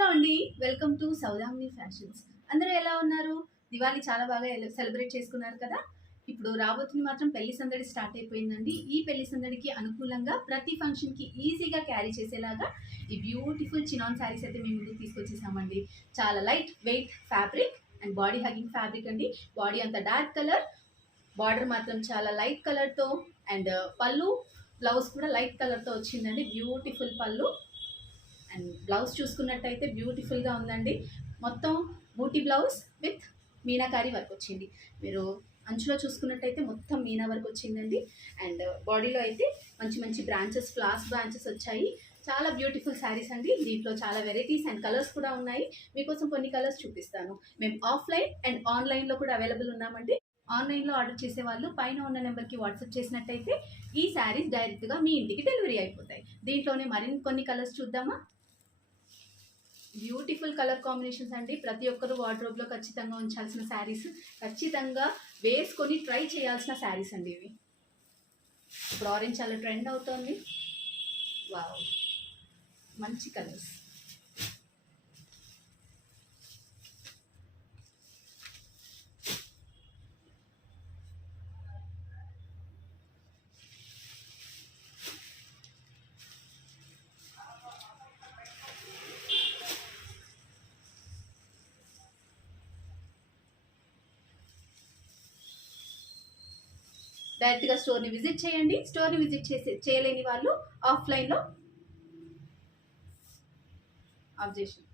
Hello అండి. Welcome to Saudamini fashions. అందరూ ఎలా ఉన్నారు? దివాళీ చాలా బాగా సెలబ్రేట్ చేసుకున్నారు కదా! ఇప్పుడు రాబోతుంది మాత్రం పెళ్లి సందడి స్టార్ట్ అయిపోయిందండి. ఈ పెళ్లి సందడికి అనుకూలంగా ప్రతి ఫంక్షన్‌కి ఈజీగా క్యారీ చేసేలాగా ఈ బ్యూటిఫుల్ చినాన్ శారీస్ అయితే మేము ముందుకు తీసుకొచ్చేసామండి. చాలా light weight fabric and body hugging fabric అండి. బాడీ అంతా డార్క్ కలర్, బార్డర్ మాత్రం చాలా లైట్ కలర్‌తో అండ్ పళ్ళు, బ్లౌజ్ కూడా లైట్ కలర్‌తో వచ్చిందండి. బ్యూటిఫుల్ పళ్ళు అండ్ బ్లౌజ్ చూసుకున్నట్టయితే బ్యూటిఫుల్గా ఉందండి. మొత్తం బూటీ బ్లౌజ్ విత్ మీనాకారి వర్క్ వచ్చింది. మీరు అంచులో చూసుకున్నట్టయితే మొత్తం మీనా వర్క్ వచ్చిందండి. అండ్ బాడీలో అయితే మంచి మంచి బ్రాంచెస్, ఫ్లాస్ బ్రాంచెస్ వచ్చాయి. చాలా బ్యూటిఫుల్ శారీస్ అండి. దీంట్లో చాలా వెరైటీస్ అండ్ కలర్స్ కూడా ఉన్నాయి. మీకోసం కొన్ని కలర్స్ చూపిస్తాను. మేము ఆఫ్లైన్ అండ్ ఆన్లైన్లో కూడా అవైలబుల్ ఉన్నామండి. ఆన్లైన్లో ఆర్డర్ చేసే వాళ్ళు పైన ఉన్న నెంబర్కి వాట్సాప్ చేసినట్టయితే ఈ శారీస్ డైరెక్ట్గా మీ ఇంటికి డెలివరీ అయిపోతాయి. దీంట్లోనే మరిన్ని కలర్స్ చూద్దామా? బ్యూటిఫుల్ కలర్ కాంబినేషన్స్ అండి. ప్రతి ఒక్కరు వార్డ్రోబ్లో ఖచ్చితంగా ఉంచాల్సిన శారీస్, ఖచ్చితంగా వేసుకొని ట్రై చేయాల్సిన శారీస్ అండి ఇవి. ఇప్పుడు ఆరెంజ్ చాలా ట్రెండ్ అవుతోంది. వావ్, మంచి కలర్స్. డైరెక్ట్గా స్టోర్ని విజిట్ చేయండి. స్టోర్ని విజిట్ చేయలేని వాళ్ళు ఆఫ్లైన్లో ఆబ్జెక్షన్